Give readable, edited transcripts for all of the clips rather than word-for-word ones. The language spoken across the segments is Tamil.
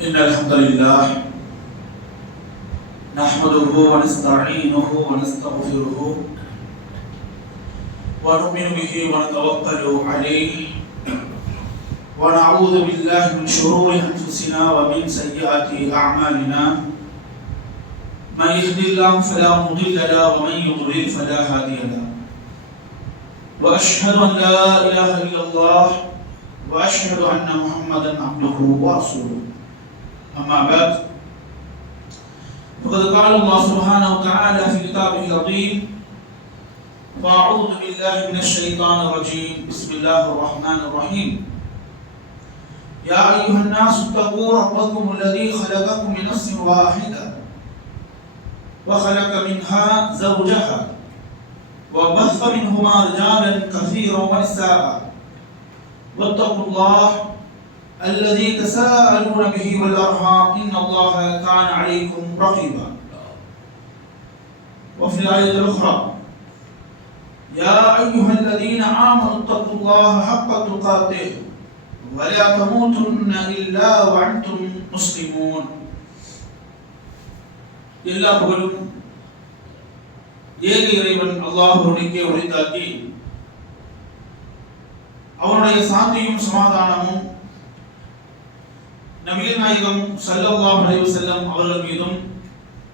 إن الحمد لله نحمده ونستعينه ونستغفره ونؤمن به ونتوكل عليه ونعوذ بالله من شرور أنفسنا ومن سيئات أعمالنا من يهد الله فلا مضل له ومن يضلل فلا هادي له وأشهد أن لا إله إلا الله وأشهد أن محمدا عبده ورسوله أما بعد فقد قال الله سبحانه وتعالى في كتابه العظيم وأعوذ بالله من الشيطان الرجيم بسم الله الرحمن الرحيم يا أيها الناس اتقوا ربكم الذي خلقكم من نفس واحدة وخلق منها زوجها وبث منهما رجالا كثيرا ونساء واتقوا الله الذي تساءلون به والأرحام إن الله كان عليكم رقيبا وفي الآية الأخرى يا أيها الذين آمنوا اتقوا الله حق تقاته ولا تموتن إلا وأنتم مسلمون எல்லா புகழும் ஏக இறைவன் அல்லாஹ்வுக்கே உரித்தாக்கி அவனுடைய சாந்தியும் சமாதானமும் நபிகள் நாயகம் ஸல்லல்லாஹு அலைஹி வஸல்லம் அவர்கள் மீதும்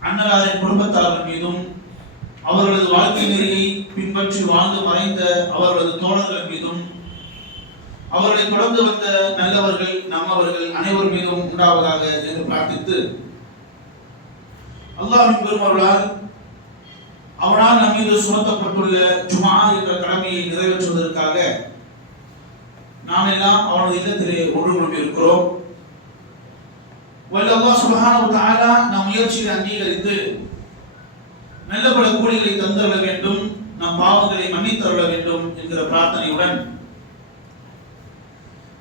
அன்னலாரின் குடும்பத்தார்கள் மீதும் அவர்களது வாழ்க்கை நெறியை பின்பற்றி வாழ்ந்து மறைந்த அவர்களது தோழர்கள் மீதும் அவர்களை தொடர்ந்து வந்த நல்லவர்கள் நம்மவர்கள் அனைவர் மீதும் உண்டாவதாக என்று பிரார்த்தித்து அல்லாஹ்வின் பெருமருளால் அவனால் நம் மீது சுமத்தப்பட்டுள்ள ஜுமா என்ற கடமையை நிறைவேற்றுவதற்காக நாம் எல்லாம் அவனது இல்லத்திலே ஒன்று கூடி இருக்கிறோம். வல்ல அல்லாஹ் சுப்ஹானஹு வ தஆலா நம் முயற்சியை அங்கீகரித்து நல்ல பல கூலிகளை தந்தருள வேண்டும், நம் பாவங்களை மன்னித்தருள வேண்டும் என்கிற பிரார்த்தனையுடன்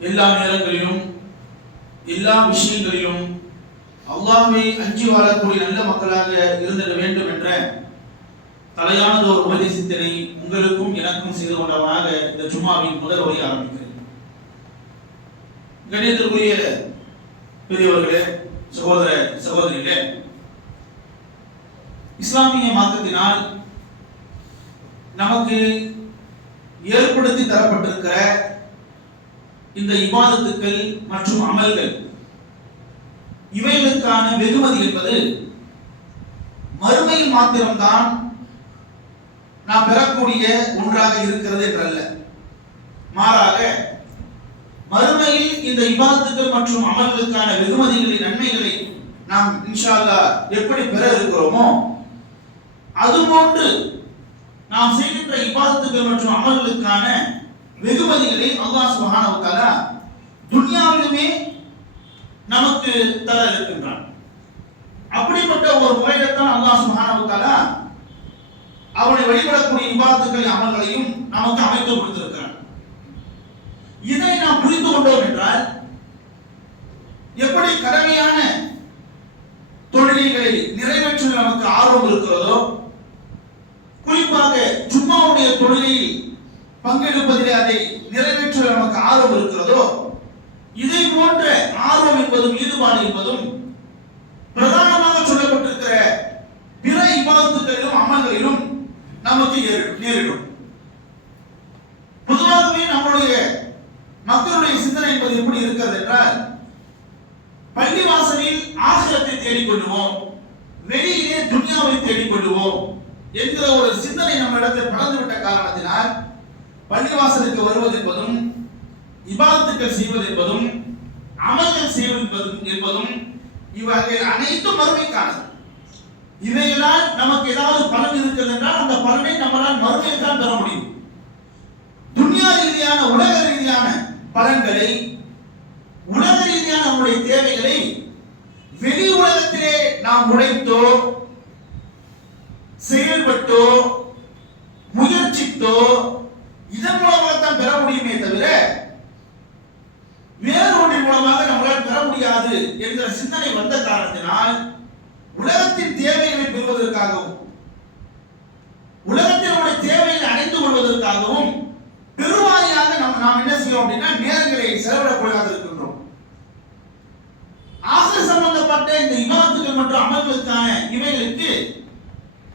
எல்லா நேரங்களிலும் எல்லா விஷயங்களிலும் அல்லாஹ்வை அஞ்சி வாழக்கூடிய நல்ல மக்களாக இருந்திட வேண்டும் என்ற தலையானது ஒரு உபதேசத்தினை உங்களுக்கும் எனக்கும் செய்து கொண்டவனாக இந்த ஜும்மாவின் முதல் உரையை ஆரம்பிக்கிறேன். கணியத்திற்குரிய பெரியவர்களே, சகோதர சகோதரிகளே, இஸ்லாமிய மார்க்கத்தினால் நமக்கு ஏற்படுத்தி தரப்பட்டிருக்கிற இந்த இபாதத்துக்கள் மற்றும் அமல்கள் இவைகளுக்கான வெகுமதி என்பது மறுமையில் மாத்திரம்தான் நாம் பெறக்கூடிய ஒன்றாக இருக்கிறது என்றல்ல, மாறாக மறுமையில் இந்த இபாதத்துக்கள் மற்றும் அமல்களுக்கான வெகுமதிகளின் நன்மைகளை நாம் இன்ஷா அல்லாஹ் எப்படி பெற இருக்கிறோமோ அதுபோன்று நாம் செய்கின்ற இபாதத்துக்கள் மற்றும் அமல்களுக்கான வெகுமதிகளை அல்லாஹ் சுப்ஹானஹு வ தஆலா துன்யாவிலுமே நமக்கு தர இருக்கின்றான். அப்படிப்பட்ட ஒரு முறையில்தான் அல்லாஹ் சுப்ஹானஹு வ தஆலா அவனை வழிபடக்கூடிய இபாதத்துக்கள் அமல்களையும் நமக்கு அமைத்து கொடுத்திருக்கிறான். இதை நாம் புரிந்து கொண்டோம் என்றால் எப்படி கடமையான தொழில்களை நிறைவேற்ற நமக்கு ஆர்வம் இருக்கிறதோ, குறிப்பாக ஜும்மாவுடைய தொழிலில் பங்கெடுப்பதிலே அதை நிறைவேற்ற நமக்கு ஆர்வம் இருக்கிறதோ, இதை போன்ற ஆர்வம் என்பதும் ஈடுபாடு என்பதும் பிரதானமாக சொல்லப்பட்டிருக்கிற பிற இபாதத்துகளிலும் அமல்களிலும் நமக்கு நேரிடும். பொதுவாகவே நம்முடைய மக்களுடைய சிந்தனை என்பது எப்படி இருக்கிறது என்றால், பள்ளி வாசலில் ஆகிரத்தை தேடிக்கொள்வோம், வெளியிலே துன்யாவை தேடிக்கொள்வோம் என்கிற ஒரு சிந்தனை நம்ம இடத்தில் படர்ந்துவிட்ட காரணத்தினால் பள்ளிவாசலுக்கு வருவது என்பதும் இபாதத்துக்கள் செய்வது என்பதும் அமல்கள் செய்வது என்பதும் இவர்கள் அனைத்தும் மறுமைக்கானது. இவைகளால் நமக்கு ஏதாவது பலன் இருக்கிறது என்றால் அந்த பலனை நம்மளால் மறுமையில் தான் பெற முடியும். துன்யா ரீதியான உலக ரீதியான பலன்களை, உலக ரீதியான நம்முடைய தேவைகளை வெளி உலகத்திலே நாம் உழைத்தோ செயல்பட்டோ முயற்சித்தோ இதன் மூலமாகத்தான் பெற முடியுமே தவிர வேறு ஒன்றின் மூலமாக நம்மளால் பெற முடியாது என்கிற சிந்தனை வந்த காரணத்தினால் உலகத்தின் தேவைகளை பெறுவதற்காகவும் உலகத்தினுடைய தேவைகளை அடைந்து கொள்வதற்காகவும் பெருவாரியாக நாம் என்ன செய்வோம் அப்படின்னா நேரங்களை செலவிடக்கூடாது இருக்கின்றோம். ஆக சொல்லப்பட்ட இந்த இபாதத்துகள் மற்றும் அமல்களுக்கான இவைகளுக்கு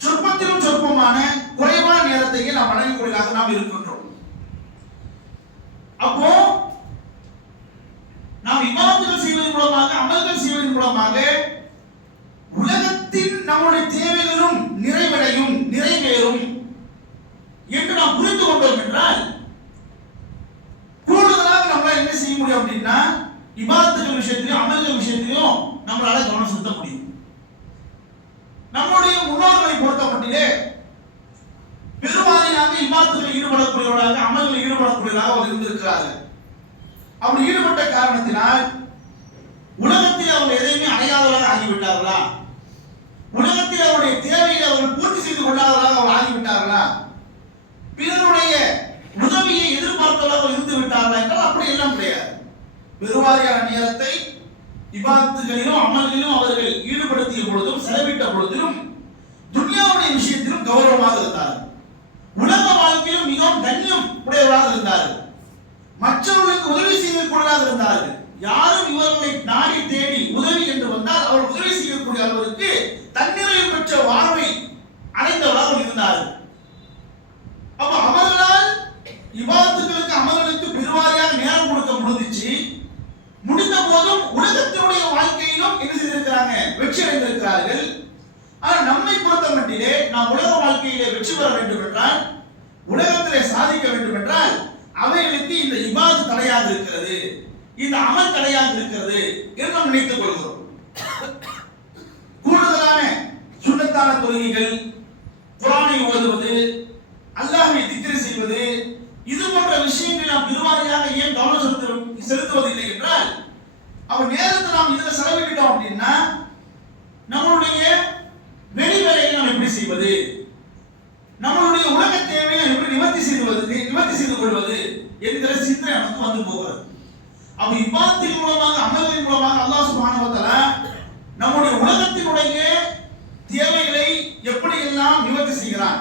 சொற்பத்திலும் சொற்பமான குறைவான நேரத்தையே நாம் வழங்கக்கூடியதாக நாம் இருக்கின்றோம். அப்போ நாம் இபாதத்துகள் செய்வதன் மூலமாக அமல்கள் செய்வதன் மூலமாக உலகத்தின் நம்முடைய தேவைகளும் நிறைவேறும் என்று நாம் புரிந்து கொண்டோம் என்றால் கூடுதலாக நம்மளால என்ன செய்ய முடியும் அப்படின்னா இபாதத்துகள் விஷயத்திலும் அமல்கள் விஷயத்திலும் நம்மளால கவனம் செலுத்த முடியும். நம்முடைய முன்னோர்களை பொறுத்தமட்டிலே பெருவாரியாக இபாதத்துகளில் ஈடுபடக்கூடியவர்களாக அமல்களில் ஈடுபடக்கூடியவர்களாக அவர் இருந்திருக்கிறார்கள். அப்படி ஈடுபட்ட காரணத்தினால் உலகத்தில் அவர்கள் எதையுமே அடையாதவர்களாக ஆகிவிட்டார்களா? உலகத்தில் அவருடைய தேவையை அவர்கள் பூர்த்தி செய்து கொள்ளாதவர்களாக அவர் ஆகிவிட்டார்களா? பிறருடைய உதவியை எதிர்பார்த்தவர்களாக இருந்து விட்டார்களா என்றால் அப்படி எல்லாம் கிடையாது. பெருவாரியான நேரத்தை இபாதத்துகளிலும் அமல்களிலும் அவர்கள் ஈடுபடுத்திய பொழுதும் செலவிட்ட பொழுதிலும் துன்யாவுடைய விஷயத்திலும் கௌரவமாக இருந்தார்கள். உலக வாழ்க்கையிலும் மிகவும் கண்ணியம் உடையவராக இருந்தார்கள். மற்றவர்களுக்கு உதவி செய்யக்கூடியவராக இருந்தார்கள். யாரும் இவர்களை நாடி தேடி உதவி என்று வந்தால் அவர் உதவி செய்யக்கூடிய அளவிற்கு தன்னிறைவு பெற்ற வாழ்வை அடைந்தவராக இருந்தார்கள். அப்ப அவர்களால் இபாதத்துகளுக்கு அமல்களுக்கு பெருவாரியாக நேரம் கொடுக்க முடிஞ்சிச்சு. முடிந்த போதும் உலகத்தினுடைய வாழ்க்கையிலும் என்ன செய்திருக்கிறாங்க? வெற்றி அடைந்திருக்கிறார்கள். ஆனால் நம்மை பொறுத்த மட்டிலே நாம் உலக வாழ்க்கையிலே வெற்றி பெற வேண்டும் என்றால், உலகத்திலே சாதிக்க வேண்டும் என்றால் அவைகளுக்கு இந்த இபாதத் தடையாக இருக்கிறது, இந்த அமல் தடையாக இருக்கிறது என்று நாம் நினைத்துக் கொள்கிறோம். கூடுதலான சுன்னத்தான தொழுகைகள், குர்ஆனை ஓதுவது, அல்லாஹ்வை திக்ர் செய்வது, இது போன்ற விஷயங்கள் நாம் பெருவாரியாக ஏன் கவனம் செலுத்துவதில்லை என்றால், அப்ப நேரத்தை நாம் இதுல செலவிட்டோம் அப்படின்னா நம்மளுடைய வெளி வேலையை நாம் எப்படி செய்வது, நம்மளுடைய உலக தேவையை எப்படி நிவர்த்தி செய்து கொள்வது என்கிற சிந்தனை நமக்கு வந்து போகிறது. அப்ப இபாதத்தின் மூலமாக அமல்களின் மூலமாக அல்லாஹ் சுப்ஹானஹு வ தஆலா நம்முடைய உலகத்தினுடைய தேவைகளை எப்படி எல்லாம் நிவர்த்தி செய்கிறான்,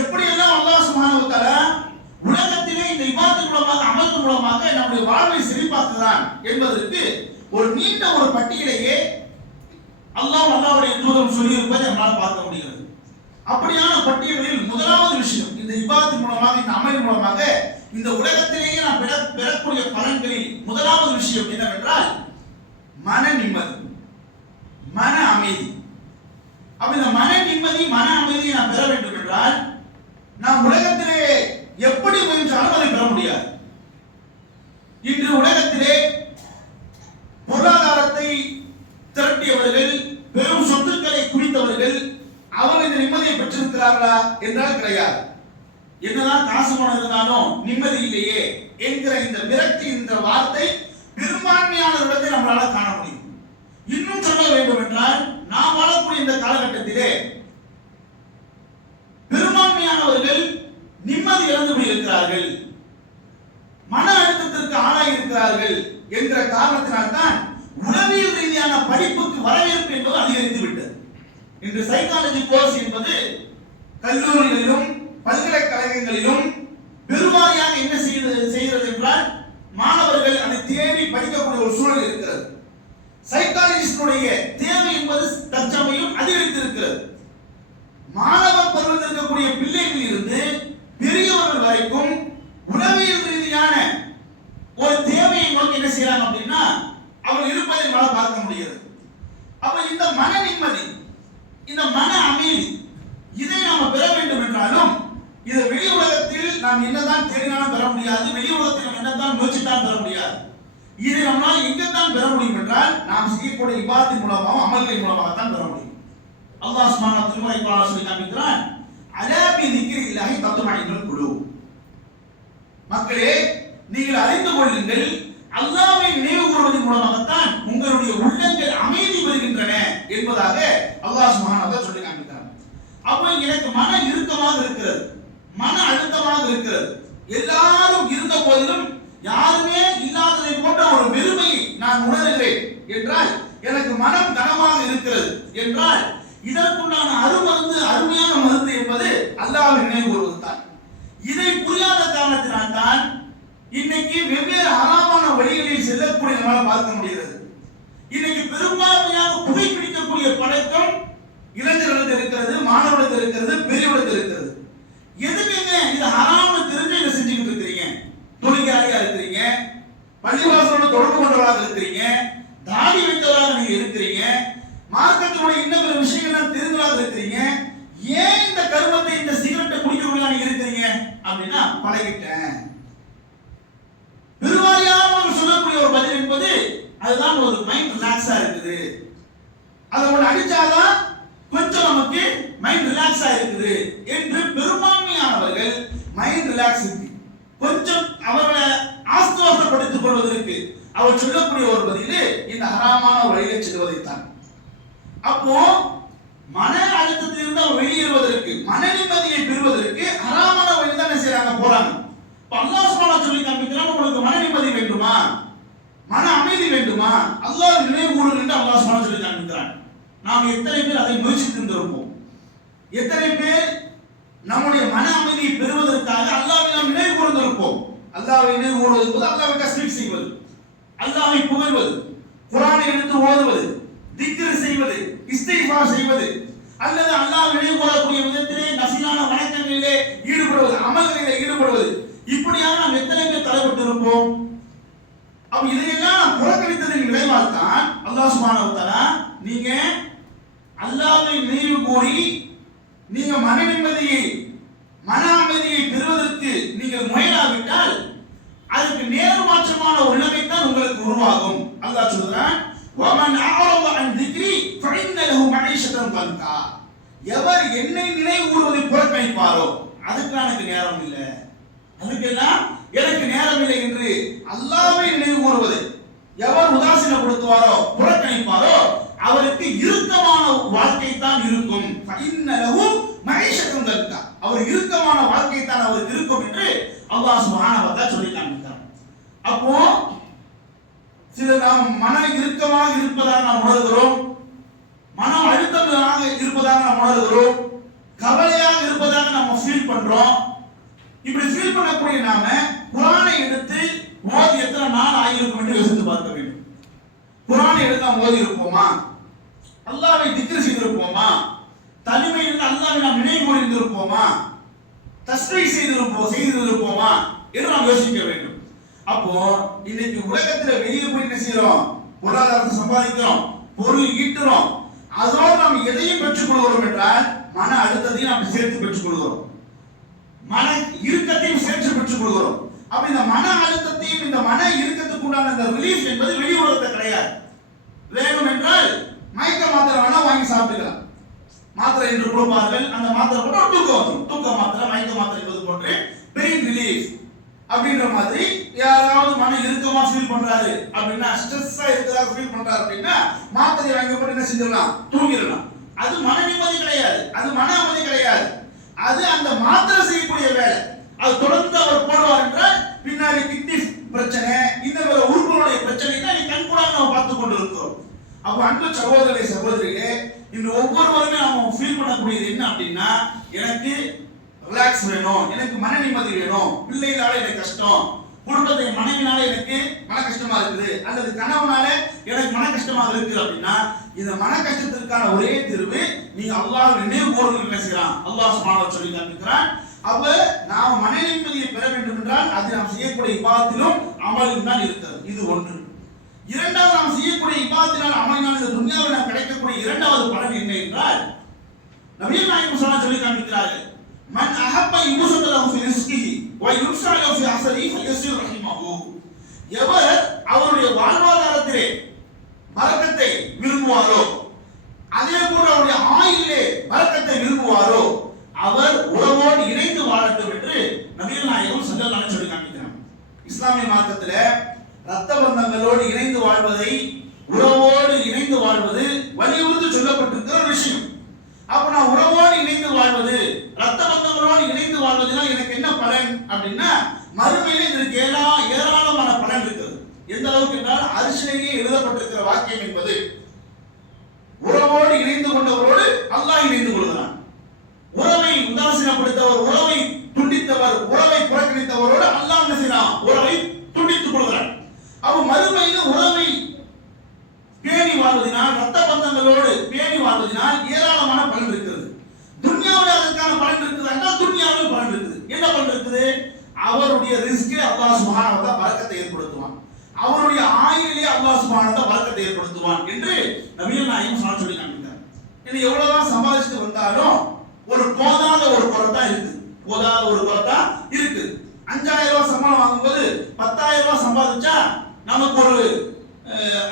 எப்படி எல்லாம் அல்லாஹ் சுப்ஹானஹு வ தஆலா உலகத்திலே இந்த இபாதத்தின் மூலமாக அமல்கள் மூலமாக நம்முடைய வாழ்வை செழிப்பாக்குகிறான் என்பதற்கு ஒரு நீண்ட ஒரு பட்டியலையே அல்லாஹ்வுடைய தூதர் சொல்லியிருப்பதை நம்மால் பார்க்க முடிகிறது. அப்படியான பட்டியலில் முதலாவது விஷயம், இந்த இபாதத்தின் மூலமாக இந்த அமல் மூலமாக இந்த உலகத்திலேயே நாம் பெறக்கூடிய பலன்களில் முதலாவது விஷயம் என்னவென்றால் மன நிம்மதி, மன அமைதி. அப்ப இந்த மன நிம்மதி, மன அமைதியை நாம் பெற வேண்டும் என்றால் நாம் உலகத்திலே எப்படி முயன்றாலும் அதை பெற முடியாது. இன்று உலகத்திலே பொருளாதாரத்தை திரட்டியவர்கள், பெரும் சொத்துக்களை குவித்தவர்கள் அவர்கள் இந்த நிம்மதியை பெற்றிருக்கிறார்களா என்றால் கிடையாது. என்னதான் காசு பணம் இருந்தாலும் நிம்மதி இல்லையே என்கிற இந்த விரக்தி, இந்த வார்த்தை பெரும்பான்மையானவர்களிடத்தை நம்மளால காண முடியும். இன்னும் சொல்ல வேண்டும் என்றால் நாம் வாழக்கூடிய இந்த காலகட்டத்திலே பெரும்பான்மையானவர்கள் நிம்மதி இழந்து போயிருக்கிறார்கள், மன அழுத்தத்திற்கு ஆளாகி இருக்கிறார்கள் என்ற காரணத்தினால்தான் உளவியல் ரீதியான படிப்புக்கு வரவேற்பு என்பது அதிகரித்து விட்டது. இன்று சைக்காலஜி கோர்ஸ் என்பது கல்லூரிகளிலும் பல்கலைக்கழகங்களிலும் பெருவாரியாக என்ன செய்கிறது என்றால் மாணவர்கள் அதை தேடி படிக்கக்கூடிய ஒரு சூழல் இருக்கிறது. சைக்காலஜிஸ்டுடைய தேவை என்பது தற்சமயம் அதிகரித்திருக்கிறது. மாணவ பருவத்தில் இருக்கக்கூடிய பிள்ளைகளில் இருந்து பெரியவர்கள் வரைக்கும் உளவியல் ரீதியான ஒரு தேவையை நோக்கி என்ன செய்யறாங்க அப்படின்னா அவர் இருப்பதை நம்மால் பார்க்க முடிகிறது. அப்ப இந்த மன நிம்மதி, இந்த மன அமைதி, இதை நாம் பெற வேண்டும் என்றாலும் இது வெளி உலகத்தில் நாம் என்னதான் தேடினாலும் பெற முடியாது, வெளி உலகத்தில் நாம் என்னதான் முயற்சித்தாலும் பெற முடியாது. இதை நம்மால் எங்கத்தான் பெற முடியும் என்றால் நாம் செய்யக்கூடிய இபாதத்தின் மூலமாக, அமல்களின் மூலமாக தான் பெற முடியும். அல்லாஹ் சுப்ஹானஹு வ தஆலா திருமறை சொல்லி காண்பிக்கிறான், அலா பி திக்ரில்லாஹி தத்மஇன்னுல் குலூப். மக்களே, நீங்கள் அறிந்து கொள்ளுங்கள், அல்லாஹ்வை நினைவு கூறுவதன் மூலமாகத்தான் உங்களுடைய உள்ளங்கள் அமைதி பெறுகின்றன என்பதாக அல்லாஹ் சுப்ஹானஹு வ தஆலா சொல்லி காண்பிக்கிறான். அப்போ எனக்கு மன இறுக்கமாக இருக்கிறது, மன அழுத்தமாக இருக்கிறது, எல்லாரும் இருந்த போதிலும் யாருமே இல்லாததை போன்ற ஒரு வெறுமையை நான் உணர்கிறேன் என்றால், எனக்கு மனம் கனமாக இருக்கிறது என்றால் இதற்குண்டான அருமருந்து, அருமையான மருந்து என்பது அல்லாஹ்வை நினைவு கூறுவதுதான். இதை புரியாத காரணத்தினால் தான் இன்னைக்கு வெவ்வேறு ஹராமான வழிகளில் செல்லக்கூடிய நம்மால் பார்க்க முடிகிறது. இன்னைக்கு பெரும்பான்மையாக புகைப்பிடிக்கக்கூடிய பழக்கம் இளைஞர்களுக்கு இருக்கிறது, மாணவர்களுக்கு இருக்கிறது, பெரியவர்களுக்கு இருக்கிறது. எதுக்குங்க இது ஹராம்னு தெரிஞ்சு இதை செஞ்சுக்கிட்டு இருக்கிறீங்க? தொழிலாளியா இருக்கிறீங்க, பள்ளிவாசலோட தொடர்பு கொண்டவராக இருக்கிறீங்க, தாடி வைத்தவராக நீங்க இருக்கிறீங்க, மார்க்கத்தினுடைய இன்னும் பிற விஷயங்கள் தெரிந்தவராக இருக்கிறீங்க. ஏன் இந்த கருமத்தை, இந்த சிகரெட்டை குடிக்கிறவங்களா நீங்க இருக்கிறீங்க அப்படின்னா பழகிட்டேன். பெருவாரியானவர்கள் சொல்லக்கூடிய ஒரு பதில் என்பது அதுதான் ஒரு மைண்ட் ரிலாக்ஸா இருக்குது. அதை ஒன்று அடிச்சாதான் கொஞ்சம் நமக்கு மைண்ட் ரிலாக்ஸா இருக்குது என்று பெரும்பான்மையானவர்கள் மைண்ட் ரிலாக்ஸ் கொஞ்சம் அவர்களை ஆஸ்வாசப்படுத்திக் கொள்வதற்கு அவர் சொல்லக்கூடிய ஒரு பதில் இந்த ஹராமான வழியை செல்வதைத்தான். அப்போ மன அழுத்தத்திலிருந்து அவர் வெளியேறுவதற்கு, மன நிம்மதியை பெறுவதற்கு ஹராமான வழி தான் என்ன செய்யறாங்க, போறாங்க. அல்லாஹ் சுப்ஹானஹு சொல்லி காண்பிக்கிறான், உங்களுக்கு மன நிம்மதி வேண்டுமா, மன அமைதி வேண்டுமா, அல்லாஹ் நினைவு கூறுங்கள் என்று அல்லாஹ் சுப்ஹானஹு சொல்லி காண்பிக்கிறான். நாம் எத்தனை பேர் அதை முயற்சித்திருப்போம்? எத்தனை பேர் நம்முடைய மன அமைதியை பெறுவதற்காக அல்லாஹ்வை நாம் நினைவு கூர்ந்திருப்போம்? அல்லாஹ்வை நினைவு கூறுவது என்பது அல்லாஹ்வை தஸ்பீஹ் செய்வது, அல்லாஹ்வை புகழ்வது, குர்ஆனை எடுத்து ஓதுவது, திக்ர் செய்வது, இஸ்திக்ஃபார் செய்வது, அல்லது அல்லாஹ் நினைவு கூறக்கூடிய விதத்திலே நஃபிலான வணக்கங்களிலே ஈடுபடுவது, அமல்களிலே ஈடுபடுவது, இப்படியாக நாம் எத்தனை பேர் தலைப்பட்டு இருப்போம்? அப்ப இதையெல்லாம் நாம் புறக்கணித்ததின் விளைவால் தான் அல்லாஹ் சுப்ஹானஹு வ தஆலா நீங்க அல்லாஹ்வை நினைவு கூறி நீங்க மன நிம்மதியை, மன அமைதியை பெறுவதற்கு நீங்கள் முயலாவிட்டால் அதுக்கு நேர்மாற்றமான ஒரு நிலைமை தான் உங்களுக்கு உருவாகும். அல்லாஹ் சொல்றான், வமன் அஅரத அன் திக்ரி ஃபஇன்ன லஹு மஈஷத்தன் தன்கா. எவர் என்னை நினைவு கூறுவதை புறக்கணிப்பாரோ அதுக்கு எனக்கு நேரம் இல்லை, அதுக்கெல்லாம் எனக்கு நேரம் இல்லை என்று அல்லாஹ்வை நினைவு கூறுவதை எவர் உதாசீனப்படுத்துவாரோ, புறக்கணிப்பாரோ அவருக்கு இறுக்கமான வாழ்க்கை தான் இருக்கும். ஃபஇன்ன லஹு மஈஷத்தன் தன்கா. அவர் இறுக்கமான வாழ்க்கை தான் அவருக்கு இருக்கும் என்று அல்லாஹ் சுப்ஹானஹு வ தஆலா சொல்லி காண்பிக்கிறார். அப்போ சில நாம் மன இறுக்கமாக இருப்பதாக நாம் உணர்கிறோம், மன அழுத்தமாக இருப்பதாக நாம் உணர்கிறோம், கவலையாக இருப்பதாக நாம் ஃபீல் பண்றோம். இப்படி ஃபீல் பண்ணக்கூடிய நாம குர்ஆனை எடுத்து ஓதி எத்தனை நாள் ஆகியிருக்கும் என்று யோசித்து பார்க்க வேண்டும். குர்ஆனை எடுத்து நாம் ஓதி இருப்போமா? அல்லாஹ்வை திக்ர் செய்திருப்போமா? தனிமையில் அல்லாஹ்வை நாம் நினைவு கூர்ந்திருப்போமா? தஸ்பீஹ் செய்திருப்போமா என்று நாம் யோசிக்க வேண்டும். அப்போ இன்னைக்கு உலகத்துல வெளியே போய் என்ன செய்யறோம்? பொருளாதாரத்தை சம்பாதிக்கிறோம், பொருள் ஈட்டுறோம், அதோடு நாம் எதையும் பெற்றுக் கொள்கிறோம் என்றால் மன அழுத்தத்தையும் நாம் சேர்த்து பெற்றுக் கொள்கிறோம், மன இறுக்கத்தையும் சேர்த்து பெற்றுக் கொள்கிறோம். அப்ப இந்த மன அழுத்தத்தையும் இந்த மன இறுக்கத்துக்கு உண்டான இந்த ரிலீஃப் என்பது வெளி உலகத்தை கிடையாது. வேணும் என்றால் மயக்க மாத்திரை வேணா வாங்கி சாப்பிட்டுக்கலாம், மாத்திரை என்று கொடுப்பார்கள், அந்த மாத்திரை போட்டு தூக்கம் வரும், தூக்க மாத்திரை, மயக்க மாத்திரை என்பது போன்று பெயின் ரிலீஃப் அப்படின்ற மாதிரி. யாராவது மன இறுக்கமா ஃபீல் பண்றாரு அப்படின்னா, ஸ்ட்ரெஸ்ஸா இருக்கிறதா ஃபீல் பண்றாரு அப்படின்னா மாத்திரை வாங்கி போட்டு என்ன செஞ்சிடலாம், தூங்கிடலாம். அது மன நிம்மதி கிடையாது, அது மன அமைதி கிடையாது, அது அந்த மாத்திரை செய்யக்கூடிய வேலை. அது தொடர்ந்து அவர் போடுவார் என்றால் பின்னாடி கிட்னி பிரச்சனை, இந்த வேற உறுப்புகளுடைய பிரச்சனை தான் நீ கண்கூடாக நம்ம பார்த்து கொண்டு இருக்கிறோம். அப்ப அன்பு சகோதரரை சகோதரிகளே, இந்த ஒவ்வொருவருமே நம்ம ஃபீல் பண்ணக்கூடியது என்ன அப்படின்னா, எனக்கு ரிலாக்ஸ் வேணும், எனக்கு மன நிம்மதி வேணும், பிள்ளைகளால எனக்கு கஷ்டம், குடும்பத்தை மனைவினால எனக்கு மன கஷ்டமா இருக்குது, அல்லது கணவனால எனக்கு மன கஷ்டமாக இருக்குது அப்படின்னா இந்த மன கஷ்டத்திற்கான ஒரே தீர்வு நீங்க அல்லாஹ் நினைவு கூர்ந்து என்ன செய்யலாம். அல்லாஹ் சுப்ஹானஹு வ தஆலா சொல்லி காண்பிக்கிறான். அப்ப நாம் மன நிம்மதியை பெற வேண்டும் என்றால் அது நாம் செய்யக்கூடிய இபாதத்திலும் அமலிலும் தான் இருக்கிறது. இது ஒன்று. இரண்டாவது, நாம் செய்யக்கூடிய இபாதத்தினால் அமலினால் இந்த துன்யாவில் நாம் கிடைக்கக்கூடிய இரண்டாவது பலன் என்ன என்றால், நபிகள் நாயகம் ஸல்லல்லாஹு அலைஹி வஸல்லம் சொல்லி காண்பிக்கிறார்கள், மன் அஹப்ப யுஸத லஹு ஃபி ரிஸ்கிஹி வ யுஸ்ஸா லஹு ஃபி அஸரிஹி ஃபயஸிர் ரஹிமஹு. எவர் அவருடைய வாழ்வாதாரத்திலே பரக்கத்தை விரும்புவாரோ, அதே போல அவருடைய ஆயுளிலே பரக்கத்தை விரும்புவாரோ அவர் உறவோடு இணைந்து வாழட்டும் என்று நபிகள் நாயகம் ஸல்லல்லாஹு அலைஹி வஸல்லம் சொல்லி காண்பிக்கிறார். இஸ்லாமிய மார்க்கத்திலே ரத்த பந்தங்களோடு இணைந்து வாழ்வதை, உறவோடு இணைந்து வாழ்வது வலியுறுத்தி சொல்லப்பட்டிருக்கிற ஒரு விஷயம். அப்ப நான் உறவோடு இணைந்து வாழ்வது, ரத்த பந்தங்களோடு இணைந்து வாழ்வதனால் எனக்கு என்ன பலன் அப்படின்னா, மறுமையிலே இதற்கு ஏராளமான பலன் இருக்கிறது. எந்த அளவுக்கு என்றால் அரிசிலேயே எழுதப்பட்டிருக்கிற வாக்கியம் என்பது, உறவோடு இணைந்து கொண்டவரோடு அல்லாஹ் இணைந்து கொள்கிறான். உறவை உதாசீனப்படுத்தவர், உறவை துண்டித்தவர், உறவை புறக்கணித்தவரோடு அல்லாஹ் என்ன செய்யறான், உறவை துண்டித்துக் கொள்கிறான். அப்ப மறுமையில உறவை பேணி ஆக்குவான் என்று நபிகள் நாயகம் சொல்லி காண்பித்தார். இது எவ்வளவுதான் சம்பாதிச்சுட்டு வந்தாலும் ஒரு போதாத ஒரு குறைத்தா இருக்கு. போதாத ஒரு குறைத்தா இருக்கு. 5000 ரூபாய் சம்பளம் வாங்கும்போது 10000 ரூபாய் சம்பாதிச்சா நமக்கு ஒரு